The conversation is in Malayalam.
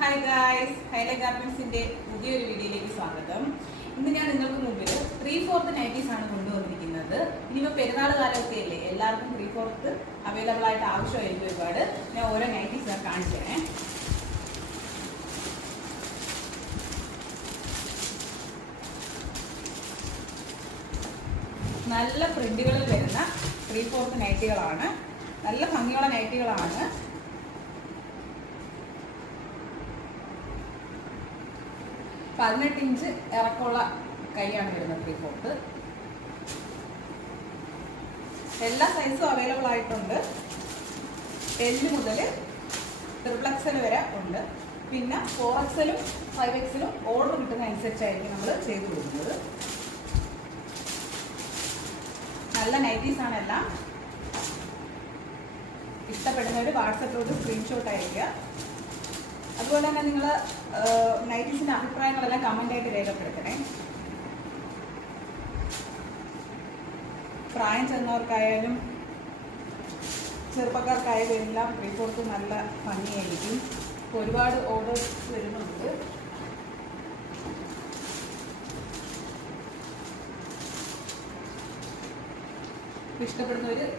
ഹായ് ഗായ്സ്, ഹൈല ഗാർമെന്റ്സിന്റെ പുതിയൊരു വീഡിയോയിലേക്ക് സ്വാഗതം. ഇന്ന് ഞാൻ നിങ്ങൾക്ക് മുമ്പിൽ 3/4 നൈറ്റീസ് ആണ് കൊണ്ടുവന്നിരിക്കുന്നത്. ഇനിയിപ്പോൾ പെരുന്നാൾ കാലമൊക്കെ അല്ലേ, എല്ലാവർക്കും 3/4 അവൈലബിൾ ആയിട്ട് ആവശ്യമായിരിക്കും ഒരുപാട്. ഞാൻ ഓരോ നൈറ്റീസ് ഞാൻ കാണിച്ചു തരേ. നല്ല പ്രിന്റുകളിൽ വരുന്ന 3/4 നൈറ്റികളാണ്. നല്ല ഭംഗിയുള്ള നൈറ്റികളാണ്. 18 ഇഞ്ച് ഇറക്കമുള്ള കൈയാണ് വരുന്നത് 3/4. എല്ലാ സൈസും അവൈലബിൾ ആയിട്ടുണ്ട്. L മുതൽ XXL വരെ ഉണ്ട്. പിന്നെ 4XL 5XL ഓർഡർ കിട്ടുന്ന അനുസരിച്ചായിരിക്കും നമ്മൾ ചെയ്ത് കൊടുക്കുന്നത്. നല്ല നൈറ്റീസ് ആണ് എല്ലാം. ഇഷ്ടപ്പെടുന്നവർ വാട്സപ്പിലോട്ട് സ്ക്രീൻഷോട്ട് അയക്കുക. അതുപോലെ തന്നെ നിങ്ങൾ നൈറ്റീസിന്റെ അഭിപ്രായങ്ങളെല്ലാം കമന്റ് ആയിട്ട് രേഖപ്പെടുത്തണേ. പ്രായം ചെന്നവർക്കായാലും ചെറുപ്പക്കാർക്കായാലും എല്ലാം 3/4 നല്ല ഭംഗിയായിരിക്കും. ഒരുപാട് ഓർഡേഴ്സ് വരുന്നുണ്ട്. ഇഷ്ടപ്പെടുന്നവർ